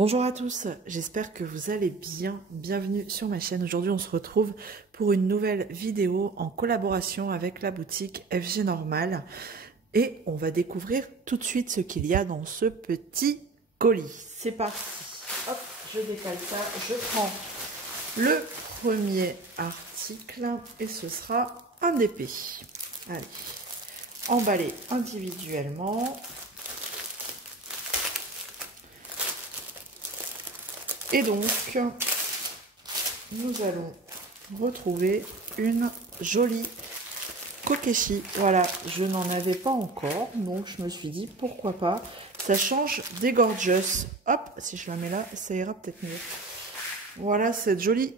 Bonjour à tous, j'espère que vous allez bien. Bienvenue sur ma chaîne. Aujourd'hui, on se retrouve pour une nouvelle vidéo en collaboration avec la boutique FG Normal. Et on va découvrir tout de suite ce qu'il y a dans ce petit colis. C'est parti. Hop, je décale ça. Je prends le premier article et ce sera un épée. Allez, emballé individuellement. Et donc, nous allons retrouver une jolie Kokeshi. Voilà, je n'en avais pas encore, donc je me suis dit, pourquoi pas. Ça change des Gorgeous. Hop, si je la mets là, ça ira peut-être mieux. Voilà, cette jolie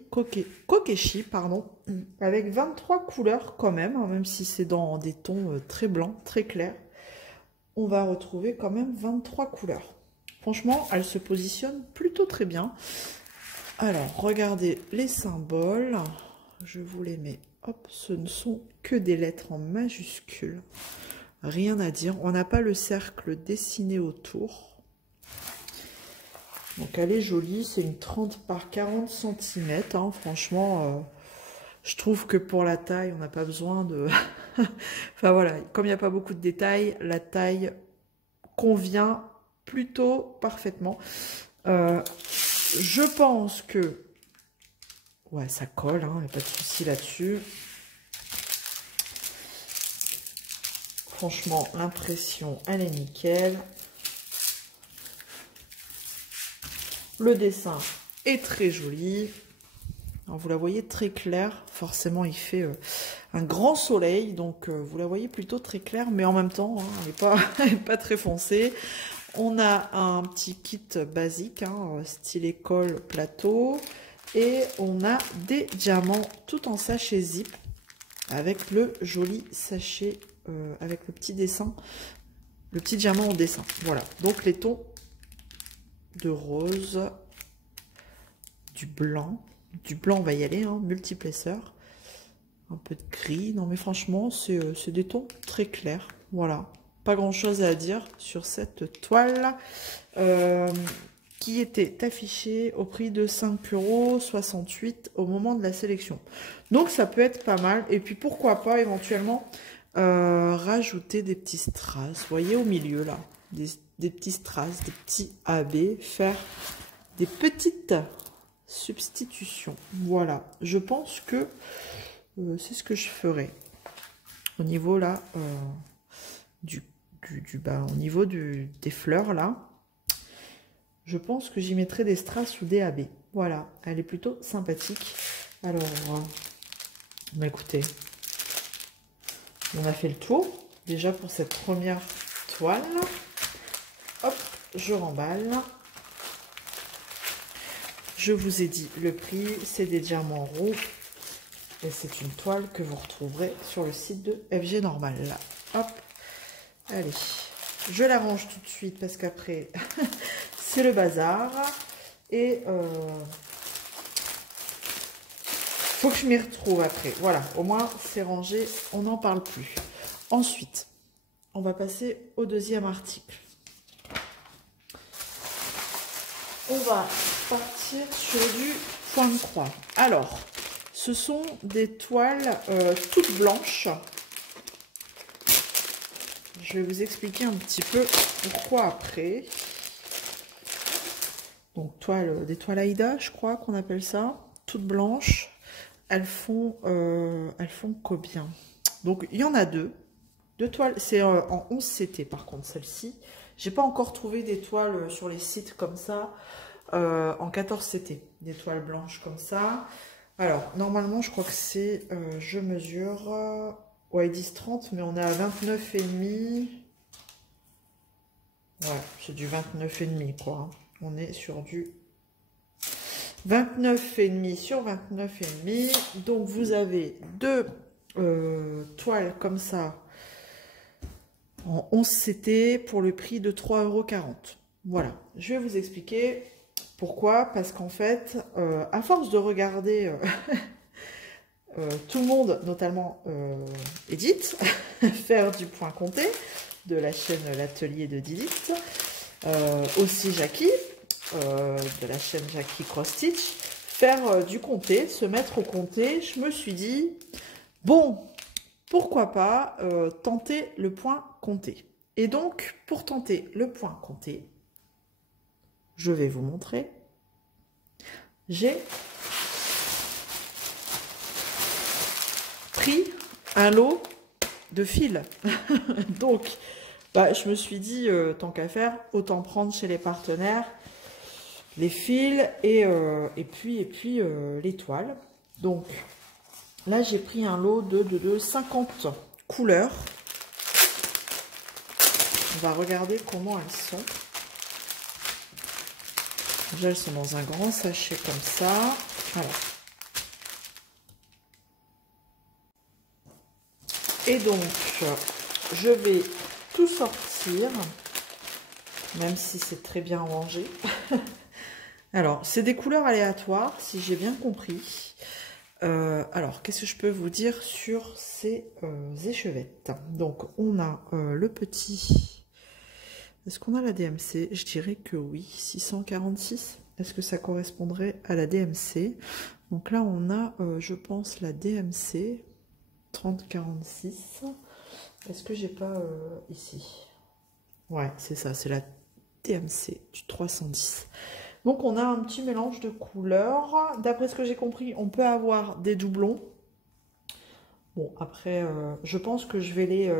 Kokeshi, pardon, avec 23 couleurs quand même, hein, même si c'est dans des tons très blancs, très clairs. On va retrouver quand même 23 couleurs. Franchement, elle se positionne plutôt très bien. Alors, regardez les symboles. Je vous les mets. Hop, ce ne sont que des lettres en majuscules. Rien à dire. On n'a pas le cercle dessiné autour. Donc, elle est jolie. C'est une 30 par 40 cm. Hein. Franchement, je trouve que pour la taille, on n'a pas besoin de... Enfin, voilà. Comme il n'y a pas beaucoup de détails, la taille convient plutôt parfaitement. Je pense que ouais, ça colle, hein, il n'y a pas de souci là-dessus. Franchement, l'impression, elle est nickel. Le dessin est très joli. Alors, vous la voyez très claire. Forcément, il fait un grand soleil, donc vous la voyez plutôt très claire, mais en même temps, hein, elle n'est pas très foncée. On a un petit kit basique, hein, style école plateau. Et on a des diamants tout en sachet zip. Avec le joli sachet, avec le petit dessin. Le petit diamant en dessin. Voilà. Donc les tons de rose. Du blanc. Du blanc, on va y aller, hein, multiplesseur. Un peu de gris. Non mais franchement, c'est des tons très clairs. Voilà. Pas grand chose à dire sur cette toile qui était affichée au prix de 5,68 € au moment de la sélection. Donc ça peut être pas mal. Et puis pourquoi pas éventuellement rajouter des petits strass. Vous voyez au milieu là, des petits strass, des petits AB, faire des petites substitutions. Voilà, je pense que c'est ce que je ferai. Au niveau là au niveau des fleurs là, je pense que j'y mettrai des strass ou des AB. Voilà, elle est plutôt sympathique. Alors, bah écoutez, on a fait le tour déjà pour cette première toile. Hop, je remballe. Je vous ai dit le prix, c'est des diamants roux et c'est une toile que vous retrouverez sur le site de FG Normal. Là, hop. Allez, je la range tout de suite parce qu'après, c'est le bazar. Et faut que je m'y retrouve après. Voilà, au moins, c'est rangé, on n'en parle plus. Ensuite, on va passer au deuxième article. On va partir sur du point de croix. Alors, ce sont des toiles toutes blanches. Je vais vous expliquer un petit peu pourquoi après. Donc, des toiles Aïda, je crois qu'on appelle ça. Toutes blanches. Elles font combien? Donc, il y en a deux. Deux toiles. C'est en 11 CT, par contre, celle-ci. J'ai pas encore trouvé des toiles sur les sites comme ça. En 14 CT. Des toiles blanches comme ça. Alors, normalement, je crois que c'est... je mesure... Ouais, ils disent 30, mais on est à 29,5. Ouais, c'est du 29,5, quoi. On est sur du 29,5 sur 29,5. Donc, vous avez deux toiles comme ça en 11 CT pour le prix de 3,40 €. Voilà, je vais vous expliquer pourquoi. Parce qu'en fait, à force de regarder... tout le monde, notamment Edith, faire du point compté de la chaîne L'Atelier de Didith, aussi Jackie, de la chaîne Jackie Cross Stitch, faire du comté, se mettre au comté. Je me suis dit, bon, pourquoi pas tenter le point comté. Et donc, pour tenter le point comté, je vais vous montrer. J'ai pris un lot de fils. Donc, je me suis dit, tant qu'à faire, autant prendre chez les partenaires les fils et puis les toiles. Donc, là, j'ai pris un lot de 50 couleurs. On va regarder comment elles sont. Déjà, elles sont dans un grand sachet comme ça. Voilà. Et donc, je vais tout sortir, même si c'est très bien rangé. Alors, c'est des couleurs aléatoires, si j'ai bien compris. Alors, qu'est-ce que je peux vous dire sur ces échevettes? Donc, on a le petit... Est-ce qu'on a la DMC? Je dirais que oui, 646. Est-ce que ça correspondrait à la DMC? Donc là, on a, je pense, la DMC 3046. Est-ce que j'ai pas ici? Ouais, c'est ça, c'est la DMC du 310. Donc, on a un petit mélange de couleurs. D'après ce que j'ai compris, on peut avoir des doublons. Bon, après, je pense que je vais les...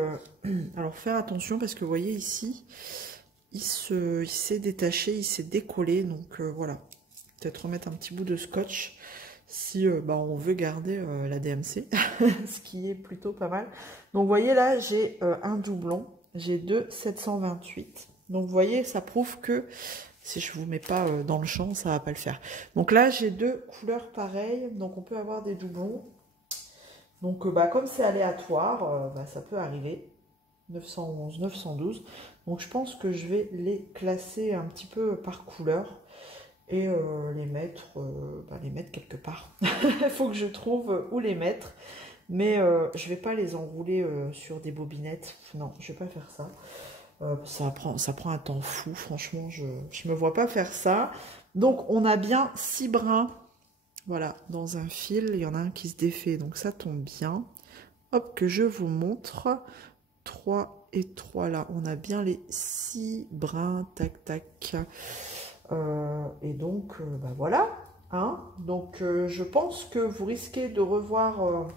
alors, faire attention parce que, vous voyez, ici, il s'est détaché, il s'est décollé. Donc, voilà. Peut-être remettre un petit bout de scotch si on veut garder la DMC, ce qui est plutôt pas mal. Donc, vous voyez, là, j'ai un doublon. J'ai deux 728. Donc, vous voyez, ça prouve que... Si je ne vous mets pas dans le champ, ça ne va pas le faire. Donc là, j'ai deux couleurs pareilles. Donc, on peut avoir des doublons. Donc, comme c'est aléatoire, ça peut arriver. 911, 912. Donc, je pense que je vais les classer un petit peu par couleur. Et les mettre quelque part. Il faut que je trouve où les mettre. Mais je ne vais pas les enrouler sur des bobinettes. Non, je ne vais pas faire ça. Ça prend un temps fou, franchement, je me vois pas faire ça. Donc, on a bien 6 brins, voilà, dans un fil. Il y en a un qui se défait, donc ça tombe bien. Hop, que je vous montre. 3 et 3 là, on a bien les 6 brins, tac, tac. Et donc, voilà. Hein. Donc, je pense que vous risquez de revoir...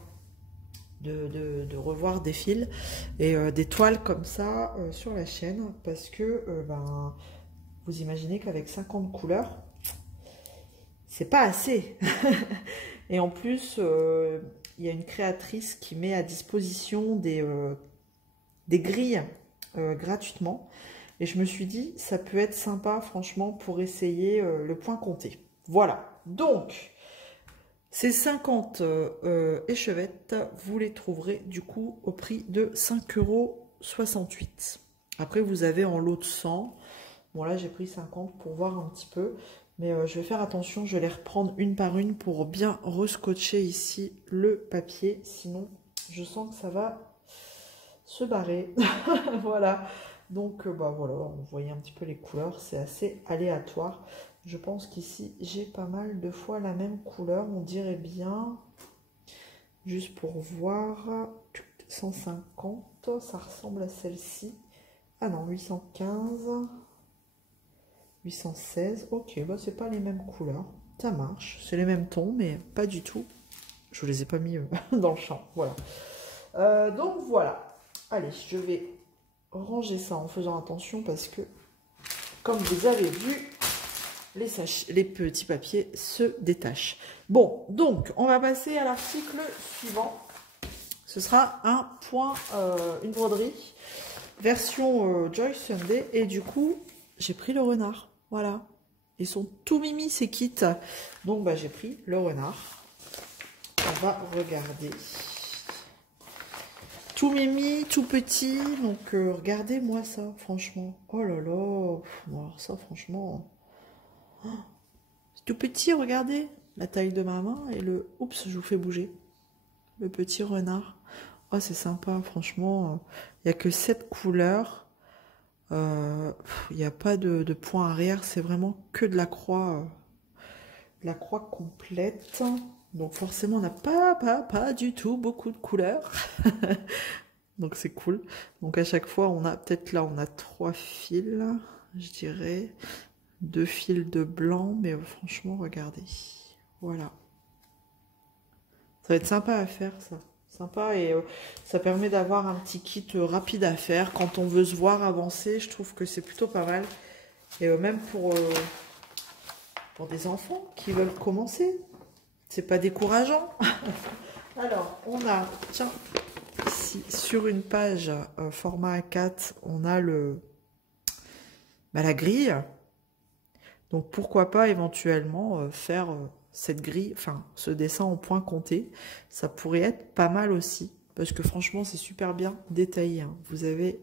De revoir des fils et des toiles comme ça sur la chaîne parce que vous imaginez qu'avec 50 couleurs c'est pas assez. Et en plus il y a une créatrice qui met à disposition des grilles gratuitement et je me suis dit ça peut être sympa franchement pour essayer le point compté. Voilà, donc ces 50 échevettes, vous les trouverez du coup au prix de 5,68 €. Après, vous avez en lot de 100. Bon, là, j'ai pris 50 pour voir un petit peu. Mais je vais faire attention, je vais les reprendre une par une pour bien rescotcher ici le papier. Sinon, je sens que ça va se barrer. Voilà. Donc, voilà, vous voyez un petit peu les couleurs. C'est assez aléatoire. Je pense qu'ici, j'ai pas mal de fois la même couleur. On dirait bien, juste pour voir, 150, ça ressemble à celle-ci. Ah non, 815, 816. Ok, c'est pas les mêmes couleurs. Ça marche, c'est les mêmes tons, mais pas du tout. Je vous les ai pas mis dans le champ. Voilà. Donc, voilà. Allez, je vais ranger ça en faisant attention parce que, comme vous avez vu, les petits papiers se détachent. Bon, donc, on va passer à l'article suivant. Ce sera un point, une broderie, version Joy Sunday. Et du coup, j'ai pris le renard. Voilà. Ils sont tout mimi, ces kits. Donc, j'ai pris le renard. On va regarder. Tout mimi, tout petit. Donc, regardez-moi ça, franchement. Oh là là. Alors ça, franchement... C'est tout petit, regardez la taille de ma main et le... Oups, je vous fais bouger. Le petit renard. Oh, c'est sympa, franchement. Il n'y a que 7 couleurs. Il n'y a pas de point arrière, c'est vraiment que de la croix complète. Donc forcément, on n'a pas du tout beaucoup de couleurs. Donc c'est cool. Donc à chaque fois, on a peut-être là, on a 3 fils, je dirais. 2 fils de blanc, mais franchement, regardez. Voilà. Ça va être sympa à faire, ça. Sympa, et ça permet d'avoir un petit kit rapide à faire. Quand on veut se voir avancer, je trouve que c'est plutôt pas mal. Et même pour des enfants qui veulent commencer. C'est pas décourageant. Alors, on a, tiens, ici, sur une page format A4, on a la grille. Donc, pourquoi pas éventuellement faire cette grille, enfin, ce dessin en point compté. Ça pourrait être pas mal aussi. Parce que franchement, c'est super bien détaillé. Hein. Vous avez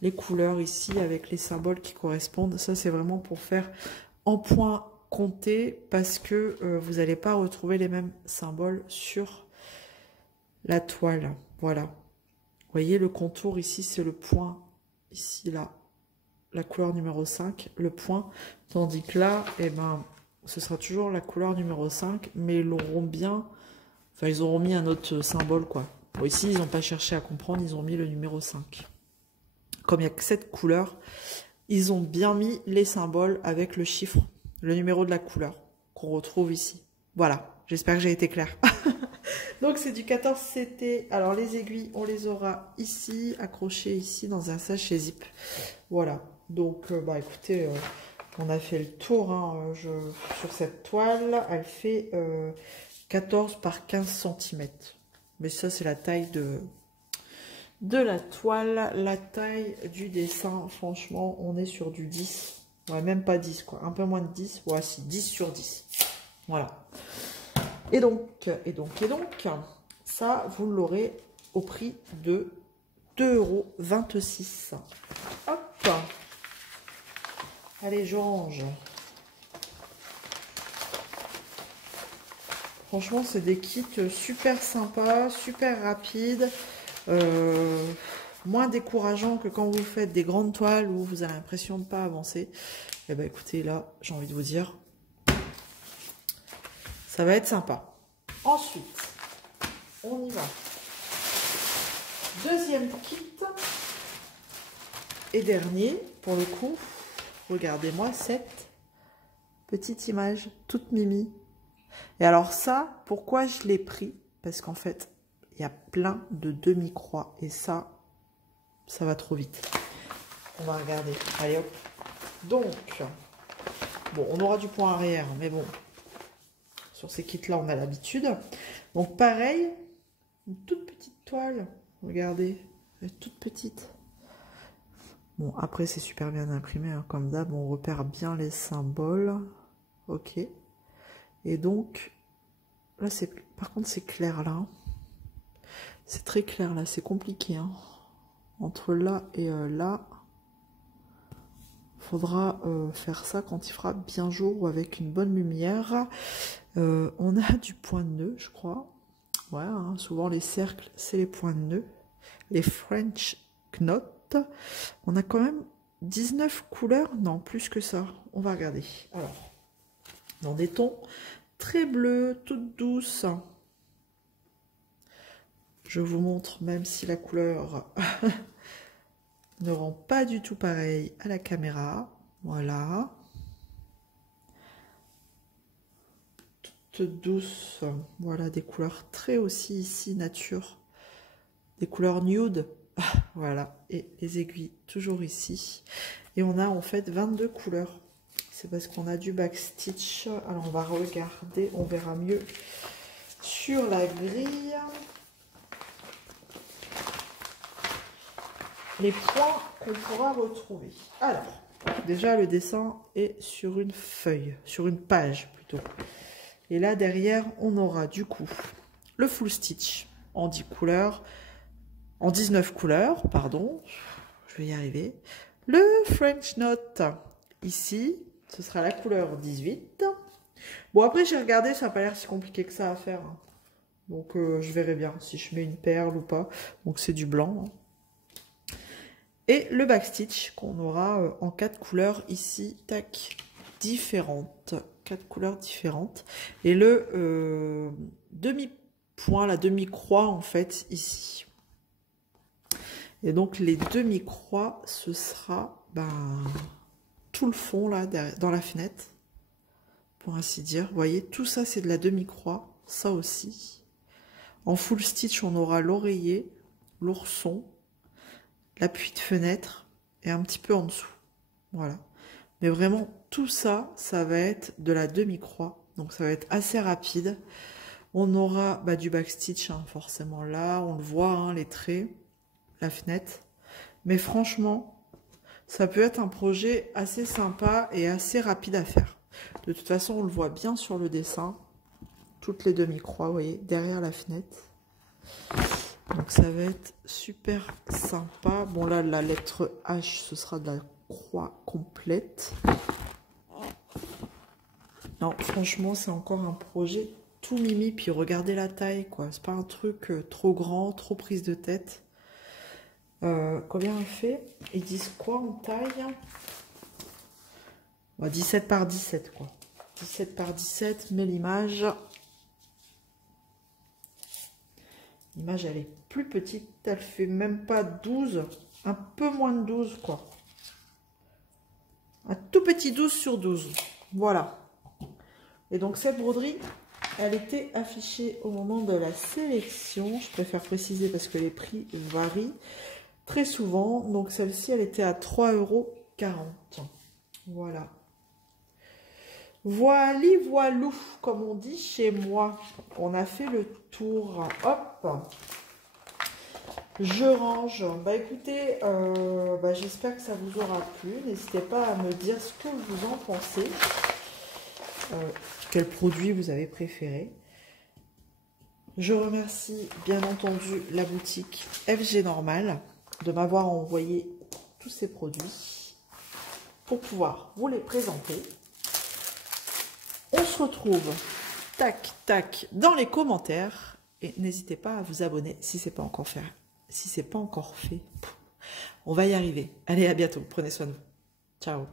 les couleurs ici avec les symboles qui correspondent. Ça, c'est vraiment pour faire en point compté parce que vous n'allez pas retrouver les mêmes symboles sur la toile. Voilà. Vous voyez, le contour ici, c'est le point. Ici, là, la couleur numéro 5, le point. Tandis que là, eh ben, ce sera toujours la couleur numéro 5, mais ils l'auront bien... Enfin, ils auront mis un autre symbole, quoi. Bon, ici, ils n'ont pas cherché à comprendre, ils ont mis le numéro 5. Comme il n'y a que cette couleur, ils ont bien mis les symboles avec le chiffre, le numéro de la couleur qu'on retrouve ici. Voilà, j'espère que j'ai été claire. Donc, c'est du 14 CT. Alors, les aiguilles, on les aura ici, accrochées ici dans un sachet zip. Voilà. Donc, bah, écoutez, on a fait le tour hein, sur cette toile. Elle fait 14 par 15 cm. Mais ça, c'est la taille de la toile. La taille du dessin, franchement, on est sur du 10. Ouais, même pas 10, quoi. Un peu moins de 10. Ouais, si, 10 sur 10. Voilà. Et donc, ça, vous l'aurez au prix de 2,26 €. Hop. Allez, je range. Franchement, c'est des kits super sympas, super rapides, moins décourageants que quand vous faites des grandes toiles où vous avez l'impression de ne pas avancer. Et ben écoutez, là, j'ai envie de vous dire, ça va être sympa. Ensuite, on y va. Deuxième kit. Et dernier, pour le coup, regardez-moi cette petite image toute mimi. Et alors ça, pourquoi je l'ai pris? Parce qu'en fait, il y a plein de demi-croix. Et ça va trop vite. On va regarder. Allez hop. Donc, bon, on aura du point arrière, mais bon, sur ces kits-là, on a l'habitude. Donc pareil, une toute petite toile. Regardez, elle est toute petite. Bon, après, c'est super bien imprimé, hein, comme d'hab. On repère bien les symboles. Ok. Et donc, là, par contre, c'est clair, là. C'est très clair, là. C'est compliqué, hein. Entre là et là, faudra faire ça quand il fera bien jour ou avec une bonne lumière. On a du point de nœud, je crois. Ouais, hein, souvent, les cercles, c'est les points de nœud. Les French Knot. On a quand même 19 couleurs. Non, plus que ça. On va regarder. Alors, dans des tons très bleus, toutes douces. Je vous montre, même si la couleur ne rend pas du tout pareil à la caméra. Voilà. Toutes douces. Voilà, des couleurs très aussi ici, nature. Des couleurs nude. Voilà, et les aiguilles toujours ici. Et on a en fait 22 couleurs. C'est parce qu'on a du backstitch. Alors on va regarder, on verra mieux sur la grille. Les points qu'on pourra retrouver. Alors, déjà le dessin est sur une feuille, sur une page plutôt. Et là derrière, on aura du coup le full stitch en 10 couleurs. En 19 couleurs, pardon, je vais y arriver. Le French Knot, ici, ce sera la couleur 18. Bon, après, j'ai regardé, ça n'a pas l'air si compliqué que ça à faire. Hein. Donc, je verrai bien si je mets une perle ou pas. Donc, c'est du blanc. Hein. Et le backstitch qu'on aura en 4 couleurs ici, tac, différentes. 4 couleurs différentes. Et le demi-point, la demi-croix en fait, ici. Et donc les demi-croix, ce sera tout le fond là, dans la fenêtre, pour ainsi dire. Vous voyez, tout ça c'est de la demi-croix, ça aussi. En full stitch, on aura l'oreiller, l'ourson, l'appui de fenêtre et un petit peu en dessous. Voilà. Mais vraiment, tout ça, ça va être de la demi-croix. Donc ça va être assez rapide. On aura du backstitch, hein, forcément là. On le voit, hein, les traits, la fenêtre. Mais franchement, ça peut être un projet assez sympa et assez rapide à faire. De toute façon, on le voit bien sur le dessin. Toutes les demi-croix, vous voyez, derrière la fenêtre. Donc ça va être super sympa. Bon là, la lettre H, ce sera de la croix complète. Non, franchement, c'est encore un projet tout mimi. Puis regardez la taille, quoi. C'est pas un truc trop grand, trop prise de tête. Combien on fait? Ils disent quoi en taille? 17 par 17, quoi. 17 par 17, mais l'image... L'image, elle est plus petite. Elle fait même pas 12. Un peu moins de 12, quoi. Un tout petit 12 sur 12. Voilà. Et donc, cette broderie, elle était affichée au moment de la sélection. Je préfère préciser parce que les prix varient très souvent. Donc, celle-ci, elle était à 3,40 €. Voilà. Voili voilou, comme on dit chez moi. On a fait le tour. Hop. Je range. Écoutez, j'espère que ça vous aura plu. N'hésitez pas à me dire ce que vous en pensez. Quel produit vous avez préféré. Je remercie bien entendu la boutique FG Normal de m'avoir envoyé tous ces produits pour pouvoir vous les présenter. On se retrouve, tac, tac, dans les commentaires. Et n'hésitez pas à vous abonner si ce n'est pas encore fait. Si c'est pas encore fait, on va y arriver. Allez, à bientôt. Prenez soin de vous. Ciao.